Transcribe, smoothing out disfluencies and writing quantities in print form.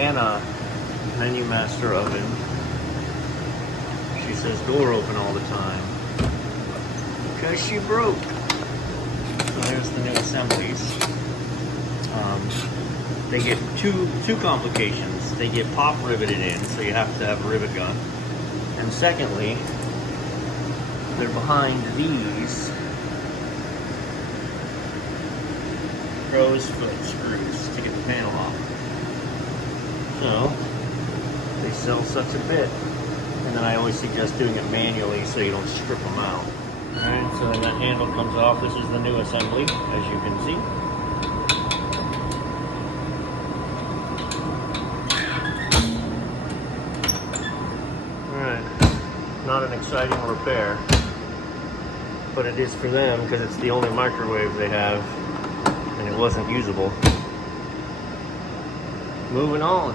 Amana menumaster oven. She says door open all the time because she broke. So there's the new assemblies. They get two complications. They get pop riveted in, so you have to have a rivet gun. And secondly, they're behind these crow's foot screws to get the panel off. So they sell such a bit, and then I always suggest doing it manually so you don't strip them out. Alright, so then that handle comes off. This is the new assembly, as you can see. Alright, not an exciting repair, but it is for them because it's the only microwave they have and it wasn't usable. Moving on.